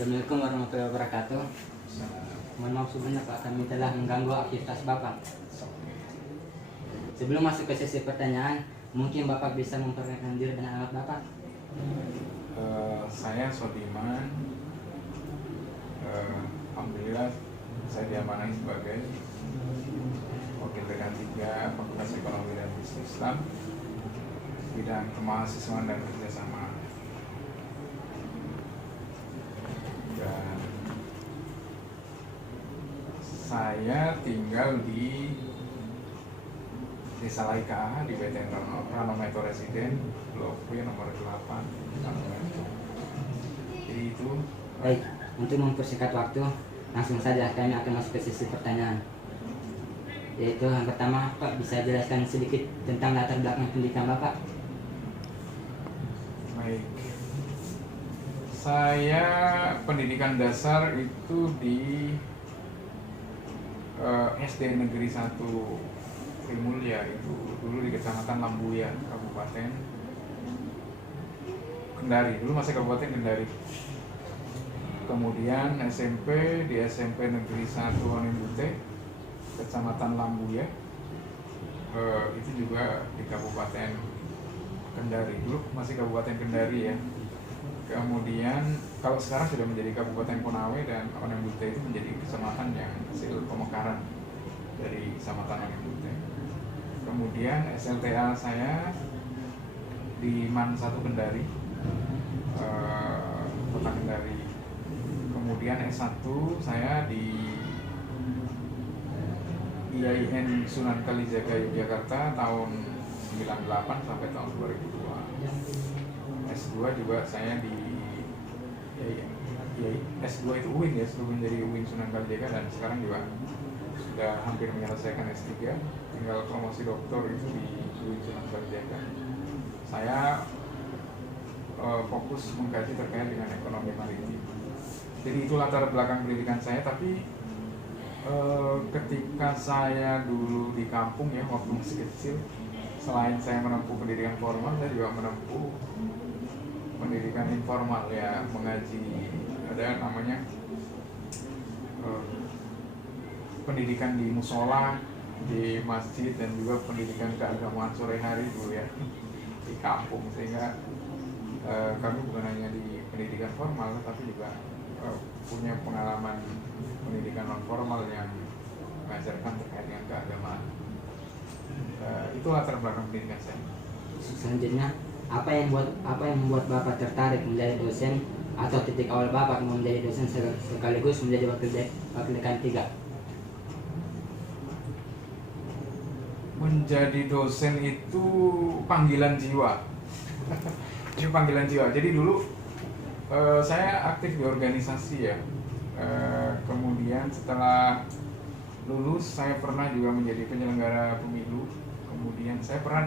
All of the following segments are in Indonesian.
Assalamualaikum warahmatullahi wabarakatuh. Mohon maaf sebelumnya Pak, kami telah mengganggu aktivitas Bapak. Sebelum masuk ke sesi pertanyaan, mungkin Bapak bisa memperkenalkan diri dan alamat Bapak. Saya Sodiman. Alhamdulillah saya diamanahi sebagai Wakil Dekan 3 Fakultas Ekonomi dan Bisnis Islam, bidang kemahasiswaan dan kerjasama. Dan saya tinggal di Desa Laika di BTN Ranometo Residen, Blok W nomor 8 Ranometo. Jadi itu. Baik, untuk mempersingkat waktu, langsung saja kami akan masuk ke sesi pertanyaan. Yaitu yang pertama, Pak bisa jelaskan sedikit tentang latar belakang pendidikan Bapak? Baik. Saya pendidikan dasar itu di SD Negeri 1 Trimulya, itu dulu di Kecamatan Lambuya, Kabupaten Kendari. Dulu masih Kabupaten Kendari. Kemudian SMP di SMP Negeri 1 Onembute, Kecamatan Lambuya, itu juga di Kabupaten Kendari. Dulu masih Kabupaten Kendari ya. Kemudian kalau sekarang sudah menjadi Kabupaten Konawe, dan Onembute itu menjadi kecamatan yang hasil pemekaran dari Kecamatan Onembute. Kemudian SLTA saya di MAN 1 Kendari, Kota Kendari. Kemudian S1 saya di IAIN Sunan Kalijaga Yogyakarta tahun 98 sampai tahun 2002. S2 juga saya di S2 itu UIN ya, sebelum menjadi UIN Sunan Kalijaga, dan sekarang juga sudah hampir menyelesaikan S3, tinggal promosi doktor itu di UIN Sunan Kalijaga. Saya fokus mengkaji terkait dengan ekonomi maritim. Jadi itu latar belakang pendidikan saya. Tapi ketika saya dulu di kampung ya, waktu masih kecil, selain saya menempuh pendidikan formal, saya juga menempuh pendidikan informal ya, mengaji, ada namanya pendidikan di musola, di masjid, dan juga pendidikan keagamaan sore hari dulu ya di kampung. Sehingga kami bukan hanya di pendidikan formal, tapi juga punya pengalaman pendidikan non formal yang mengajarkan terkait dengan keagamaan. Itu latar belakang pendidikan saya. Selanjutnya, apa yang membuat Bapak tertarik menjadi dosen, atau titik awal Bapak menjadi dosen sekaligus menjadi wakil dekan 3? Menjadi dosen itu panggilan jiwa. Itu panggilan jiwa. Jadi dulu saya aktif di organisasi ya. Kemudian setelah lulus saya pernah juga menjadi penyelenggara pemilu. Kemudian saya pernah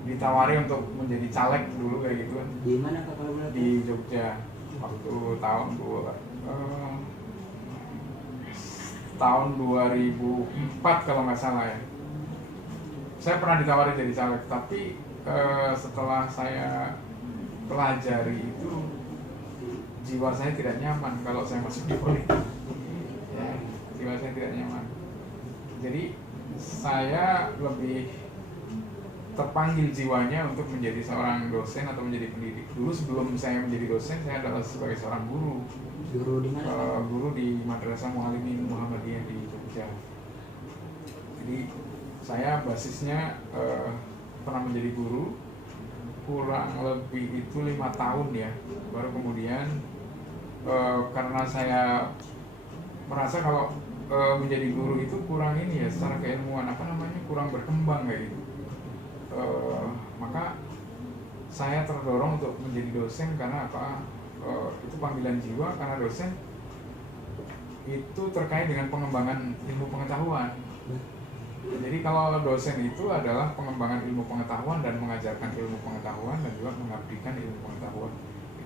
ditawari untuk menjadi caleg dulu kayak gitu. Di mana Pak kalau boleh? Di Jogja waktu tahun 2004 kalau nggak salah ya. Saya pernah ditawari jadi caleg, tapi setelah saya pelajari itu, jiwa saya tidak nyaman kalau saya masuk di politik. Ya, jiwa saya tidak nyaman. Jadi saya lebih terpanggil jiwanya untuk menjadi seorang dosen atau menjadi pendidik. Dulu sebelum saya menjadi dosen, saya adalah sebagai seorang guru. Guru di mana? Guru di Madrasah Muallimin Muhammadiyah di Jogja. Jadi saya basisnya pernah menjadi guru kurang lebih itu 5 tahun ya. Baru kemudian karena saya merasa kalau menjadi guru itu kurang ini ya, secara keilmuan kurang berkembang kayak gitu. Maka saya terdorong untuk menjadi dosen karena apa? Itu panggilan jiwa, karena dosen itu terkait dengan pengembangan ilmu pengetahuan. Jadi kalau dosen itu adalah pengembangan ilmu pengetahuan dan mengajarkan ilmu pengetahuan dan juga mengabdikan ilmu pengetahuan.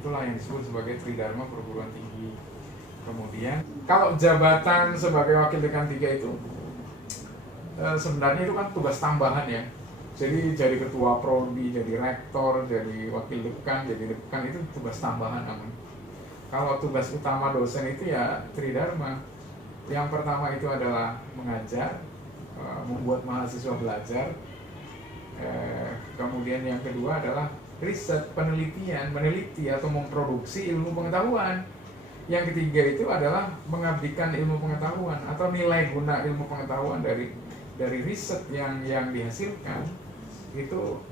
Itulah yang disebut sebagai Tridharma Perguruan Tinggi. Kemudian kalau jabatan sebagai wakil dekan 3 itu sebenarnya itu kan tugas tambahan ya. Jadi jadi ketua prodi, jadi rektor, jadi wakil dekan, jadi dekan itu tugas tambahan namanya. kalau tugas utama dosen itu ya tridharma. Yang pertama itu adalah mengajar, membuat mahasiswa belajar. Kemudian yang kedua adalah riset, penelitian, meneliti atau memproduksi ilmu pengetahuan. Yang ketiga itu adalah mengabdikan ilmu pengetahuan atau nilai guna ilmu pengetahuan dari riset yang dihasilkan itu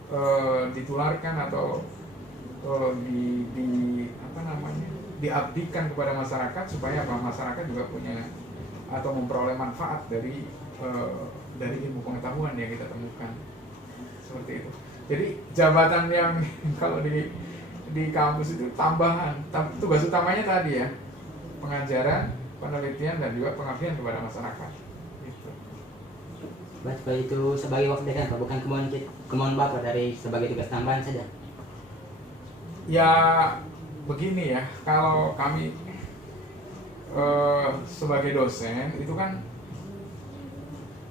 ditularkan atau diabdikan kepada masyarakat supaya masyarakat juga punya atau memperoleh manfaat dari ilmu pengetahuan yang kita temukan, seperti itu. Jadi jabatan yang kalau di kampus itu tambahan, tugas utamanya tadi ya, pengajaran, penelitian, dan juga pengabdian kepada masyarakat. Gitu. Bapak itu sebagai wakil dekan, bukan kemauan Bapak dari sebagai tugas tambahan saja? Ya begini ya, kalau kami sebagai dosen itu kan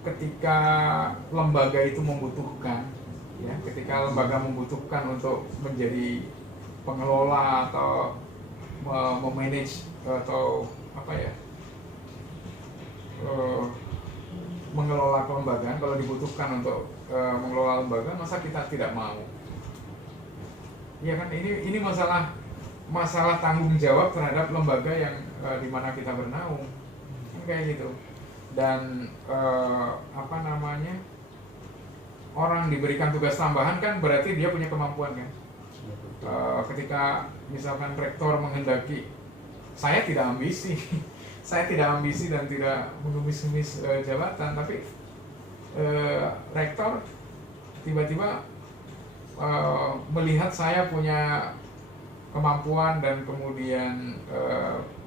ketika lembaga itu membutuhkan, ya, ketika lembaga membutuhkan untuk menjadi pengelola atau memanage atau mengelola kelembagaan, kalau dibutuhkan untuk mengelola lembaga, masa kita tidak mau? Ya kan, ini masalah tanggung jawab terhadap lembaga yang di mana kita bernaung, kan kayak gitu. Dan orang diberikan tugas tambahan kan berarti dia punya kemampuan kan. Ketika misalkan rektor menghendaki, saya tidak ambisi saya tidak ambisi dan tidak mengemis-ngemis jabatan, tapi rektor tiba-tiba melihat saya punya kemampuan dan kemudian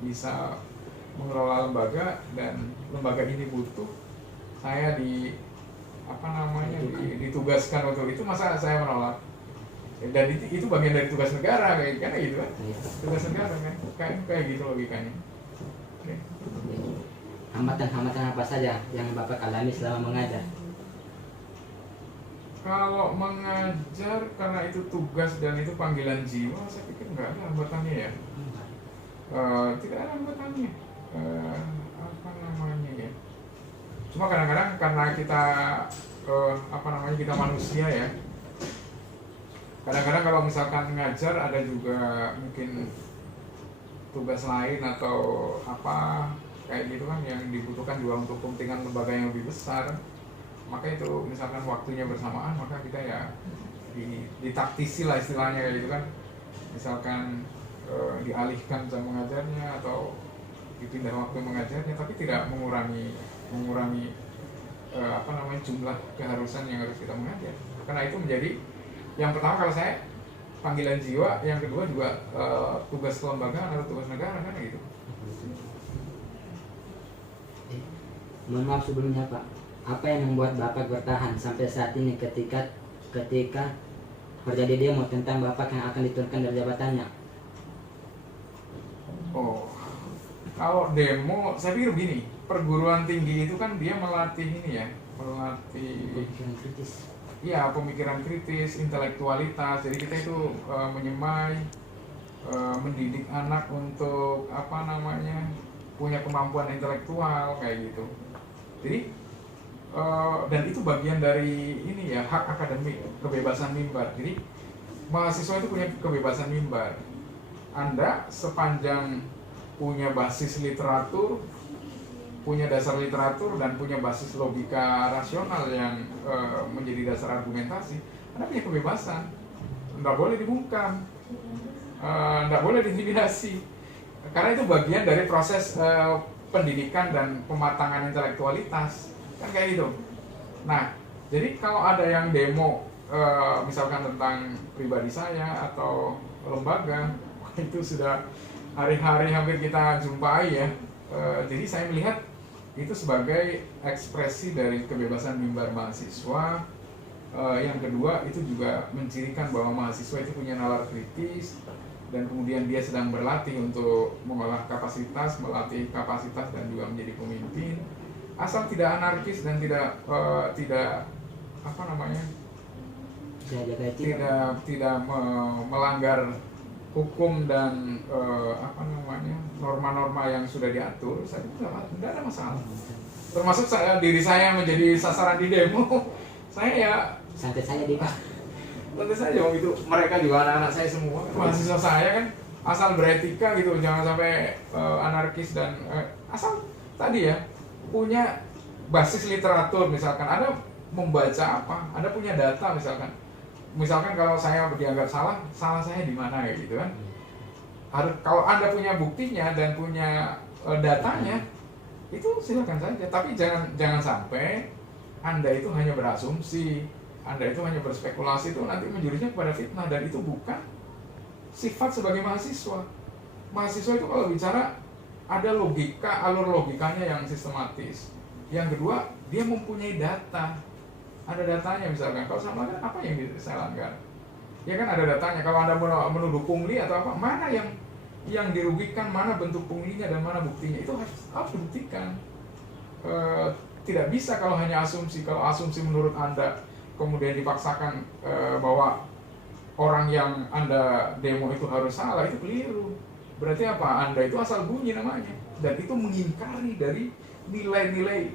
bisa mengelola lembaga, dan lembaga ini butuh saya ditugaskan untuk itu, masa saya menolak? Dan itu bagian dari tugas negara, kayak gitu kan, tugas negara kan, kayak gitu logikanya. Okay. Hambatan-hambatan apa saja yang Bapak alami selama mengajar? Kalau mengajar karena itu tugas dan itu panggilan jiwa, saya pikir nggak ada hambatannya ya. Tidak ada hambatannya. Ya. Cuma kadang-kadang karena kita kita manusia ya. Kadang-kadang kalau misalkan ngajar ada juga mungkin tugas lain atau kayak gitu kan yang dibutuhkan juga untuk kepentingan lembaga yang lebih besar. Maka itu misalkan waktunya bersamaan, maka kita ya ditaktisi lah istilahnya kayak gitu kan. Misalkan dialihkan jam mengajarnya atau dipindah waktu mengajarnya, tapi tidak mengurangi jumlah keharusan yang harus kita mengajar. Karena itu menjadi yang pertama kalau saya panggilan jiwa, yang kedua juga tugas kelembagaan atau tugas negara kan gitu. Mohon maaf sebelumnya Pak, apa yang membuat Bapak bertahan sampai saat ini ketika terjadi demo tentang Bapak yang akan diturunkan dari jabatannya? Oh, kalau demo, saya pikir begini, perguruan tinggi itu kan dia melatih pemikiran kritis. Iya, pemikiran kritis, intelektualitas. Jadi kita itu menyemai, mendidik anak untuk punya kemampuan intelektual kayak gitu. Jadi dan itu bagian dari hak akademik, kebebasan mimbar. Jadi mahasiswa itu punya kebebasan mimbar. Anda sepanjang punya basis literatur, punya dasar literatur, dan punya basis logika rasional yang menjadi dasar argumentasi, Anda punya kebebasan. Nggak boleh dibungkam, nggak boleh diintimidasi, karena itu bagian dari proses pendidikan dan pematangan intelektualitas, kan kayak gitu. Nah, jadi kalau ada yang demo misalkan tentang pribadi saya atau lembaga, itu sudah hari-hari hampir kita jumpai ya. Jadi saya melihat itu sebagai ekspresi dari kebebasan mimbar mahasiswa. Yang kedua, itu juga mencirikan bahwa mahasiswa itu punya nalar kritis, dan kemudian dia sedang berlatih untuk mengolah kapasitas, melatih kapasitas, dan juga menjadi pemimpin, asal tidak anarkis dan tidak melanggar hukum dan norma-norma yang sudah diatur, saya tidak ada masalah. Termasuk diri saya menjadi sasaran di demo, saya ya santai saja di Pak. tentu saja itu mereka juga anak-anak saya semua, mahasiswa saya kan, asal beretika gitu, jangan sampai anarkis dan asal tadi ya punya basis literatur, misalkan Anda membaca apa, Anda punya data misalkan kalau saya dianggap salah saya di mana ya gitu kan. Harus kalau Anda punya buktinya dan punya datanya, itu silakan saja, tapi jangan sampai Anda itu hanya berasumsi, Anda itu hanya berspekulasi, itu nanti menjurusnya kepada fitnah, dan itu bukan sifat sebagai mahasiswa. Mahasiswa itu kalau bicara ada logika, alur logikanya yang sistematis. Yang kedua, dia mempunyai data. Ada datanya misalkan, kalau sama kan apa yang saya langgar? Ya kan ada datanya, kalau Anda menuduh pungli atau apa, mana yang dirugikan, mana bentuk punglinya dan mana buktinya, itu harus dibuktikan. Tidak bisa kalau hanya asumsi. Kalau asumsi menurut Anda kemudian dipaksakan bahwa orang yang Anda demo itu harus salah, itu keliru. Berarti apa? Anda itu asal bunyi namanya, dan itu mengingkari dari nilai-nilai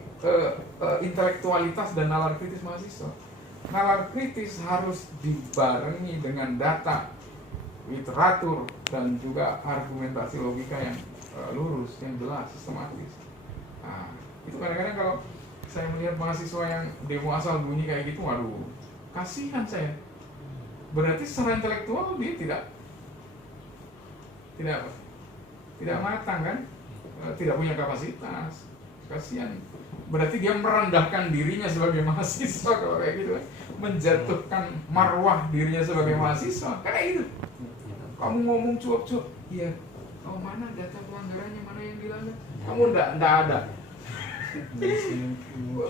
intelektualitas dan nalar kritis mahasiswa. Nalar kritis harus dibarengi dengan data, literatur, dan juga argumentasi logika yang lurus, yang jelas, sistematis. Nah, itu kadang-kadang kalau saya melihat mahasiswa yang demo asal bunyi kayak gitu, waduh, kasihan saya. Berarti secara intelektual dia tidak matang kan, tidak punya kapasitas. Kasihan. Berarti dia merendahkan dirinya sebagai mahasiswa kalau kayak gitu, menjatuhkan marwah dirinya sebagai mahasiswa, kayak gitu. Kamu ngomong cuap-cuap, iya. Oh, mana data pelanggarannya, mana yang dilanggar? Kamu enggak ada.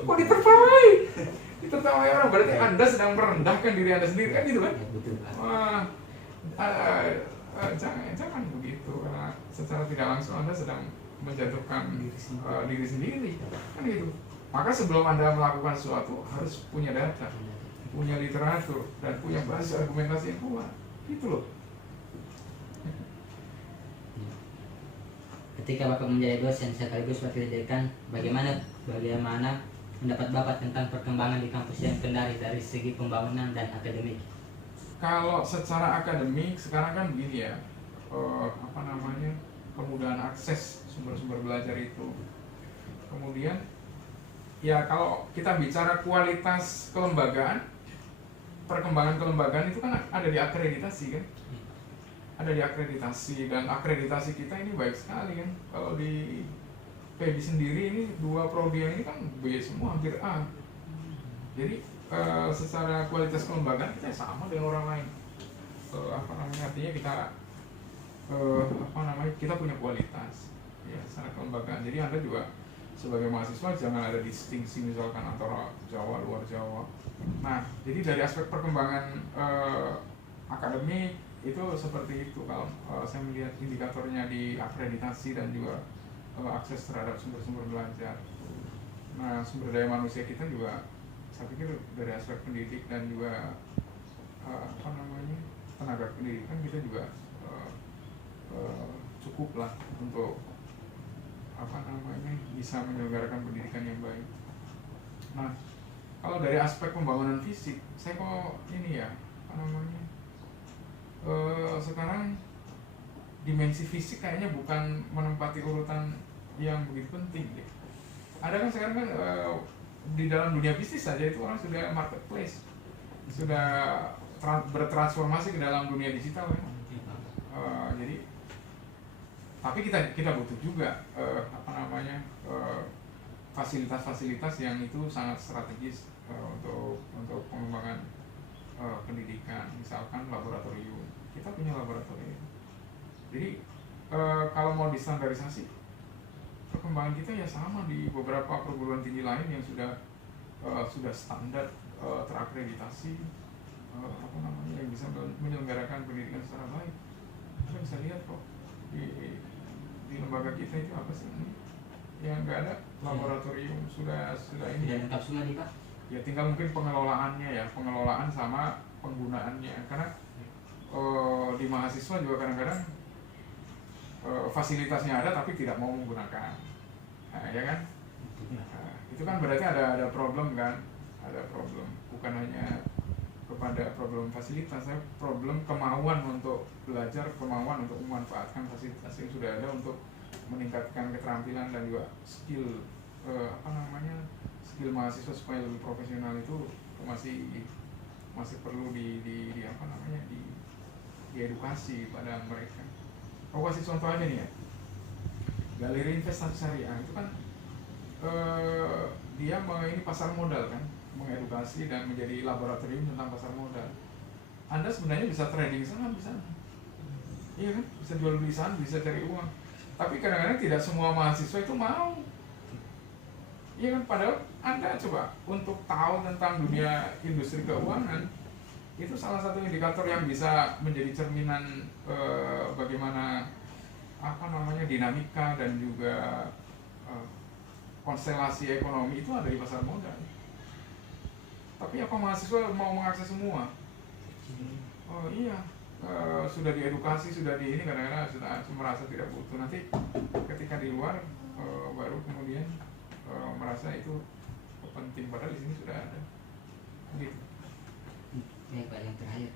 Kok ditertawai? Ditertawai orang, berarti Anda sedang merendahkan diri Anda sendiri, kan gitu kan? Wah, jangan begitu, karena secara tidak langsung Anda sedang menjatuhkan diri sendiri, kan gitu. Maka sebelum Anda melakukan sesuatu harus punya data, punya literatur, dan punya basis argumentasi yang kuat, gitu loh. Ketika Bapak menjadi dosen sekaligus wakil dekan, bagaimana pendapat Bapak tentang perkembangan di kampus yang Kendari dari segi pembangunan dan akademik? Kalau secara akademik sekarang kan begini ya, kemudahan akses sumber-sumber belajar itu. Kemudian ya kalau kita bicara kualitas kelembagaan, perkembangan kelembagaan itu kan ada di akreditasi kan, ada di akreditasi, dan akreditasi kita ini baik sekali kan. Kalau di PEDI sendiri ini 2 prodi ini kan B semua, hampir A. Jadi secara kualitas kelembagaan kita sama dengan orang lain. Artinya kita punya kualitas ya secara kelembagaan. Jadi Anda juga sebagai mahasiswa jangan ada distingsi misalkan antara Jawa luar Jawa. Nah, jadi dari aspek perkembangan akademik itu seperti itu. Kalau saya melihat indikatornya di akreditasi dan juga akses terhadap sumber-sumber belajar. Nah, sumber daya manusia kita juga saya pikir dari aspek pendidik dan juga tenaga pendidikan kita juga cukup lah untuk bisa menyelenggarakan pendidikan yang baik. Nah, kalau dari aspek pembangunan fisik, saya kok ini ya sekarang dimensi fisik kayaknya bukan menempati urutan yang begitu penting deh. Ada kan sekarang kan di dalam dunia bisnis saja itu orang sudah marketplace, sudah bertransformasi ke dalam dunia digital kan. Jadi tapi kita butuh juga fasilitas-fasilitas yang itu sangat strategis untuk pengembangan pendidikan, misalkan laboratorium. Kita punya laboratorium. Jadi kalau mau distandarisasi, perkembangan kita ya sama di beberapa perguruan tinggi lain yang sudah standar terakreditasi, yang bisa menyelenggarakan pendidikan secara baik. Kita bisa lihat kok di lembaga kita itu apa sih yang nggak ada laboratorium, sudah ini. Tidak lengkap semua nih Pak. Ya tinggal mungkin pengelolaan sama penggunaannya, karena di mahasiswa juga kadang-kadang fasilitasnya ada tapi tidak mau menggunakan, ya kan? Nah, itu kan berarti ada problem kan, ada problem, bukan hanya kepada problem fasilitas, tapi problem kemauan untuk belajar, kemauan untuk memanfaatkan fasilitas yang sudah ada untuk meningkatkan keterampilan dan juga skill skill mahasiswa supaya lebih profesional itu masih perlu diedukasi pada mereka. Aku kasih contoh aja nih ya, Galeri Investasi Syariah itu kan dia ini pasar modal kan, mengedukasi dan menjadi laboratorium tentang pasar modal. Anda sebenarnya bisa trading saham di sana, iya kan, bisa jual beli saham, bisa cari uang. Tapi kadang-kadang tidak semua mahasiswa itu mau. Iya kan, padahal Anda coba untuk tahu tentang dunia industri keuangan, itu salah satu indikator yang bisa menjadi cerminan bagaimana dinamika dan juga konstelasi ekonomi itu ada di pasar modal. Tapi apa mahasiswa mau mengakses semua? Oh iya, sudah diedukasi, sudah ini kadang-kadang sudah merasa tidak butuh. Nanti ketika di luar baru kemudian merasa itu penting, padahal di sini sudah ada. Gitu. Baik Pak, yang terakhir,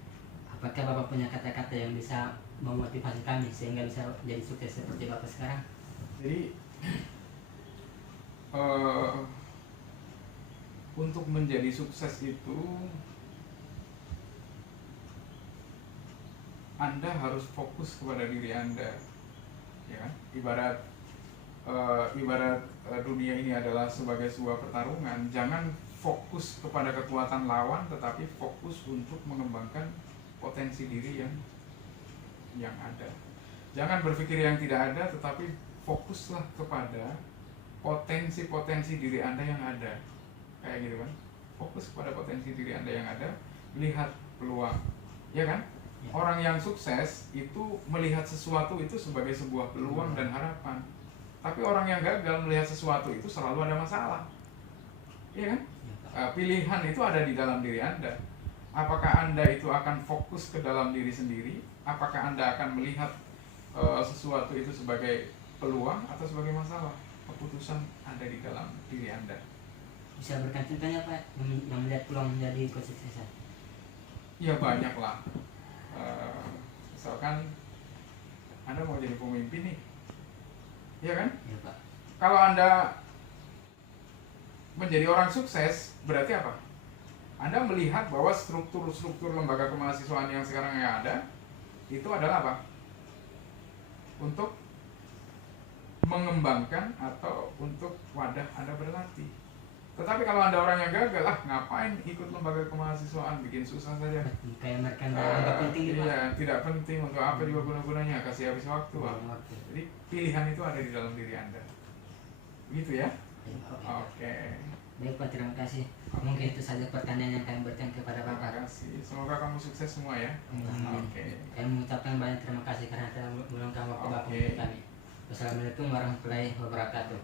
apakah Bapak punya kata-kata yang bisa memotivasi kami sehingga bisa jadi sukses seperti Bapak sekarang? Jadi untuk menjadi sukses itu Anda harus fokus kepada diri Anda, ya. Ibarat dunia ini adalah sebagai sebuah pertarungan. Jangan fokus kepada kekuatan lawan, tetapi fokus untuk mengembangkan potensi diri yang ada. Jangan berpikir yang tidak ada, tetapi fokuslah kepada potensi-potensi diri Anda yang ada. Kayak gitu kan, fokus kepada potensi diri Anda yang ada, lihat peluang, ya kan? Ya. Orang yang sukses itu melihat sesuatu itu sebagai sebuah peluang dan harapan. Tapi orang yang gagal melihat sesuatu itu selalu ada masalah, ya kan? Pilihan itu ada di dalam diri Anda. Apakah Anda itu akan fokus ke dalam diri sendiri? Apakah Anda akan melihat sesuatu itu sebagai peluang atau sebagai masalah? Keputusan ada di dalam diri Anda. Bisa berikan contohnya Pak, yang melihat peluang menjadi kesuksesan? Ya banyak lah. Misalkan Anda mau jadi pemimpin nih, ya kan? Ya Pak. Kalau Anda menjadi orang sukses, berarti apa? Anda melihat bahwa struktur lembaga kemahasiswaan yang sekarang yang ada itu adalah apa? Untuk mengembangkan atau untuk wadah Anda berlatih. Tetapi kalau Anda orang yang gagal, ngapain ikut lembaga kemahasiswaan, bikin susah saja. Kayak mereka nggak penting gitu, iya, tidak penting, untuk apa juga guna-gunanya, kasih habis waktu. Jadi pilihan itu ada di dalam diri Anda. Begitu ya? Oke. Baik Pak, terima kasih. Mungkin itu saja pertanyaan yang kami berikan kepada Bapak. Terima kasih. Semoga kamu sukses semua ya. Oke. Kami mengucapkan banyak terima kasih karena telah meluangkan waktu Bapak untuk kami. Wassalamualaikum warahmatullahi wabarakatuh.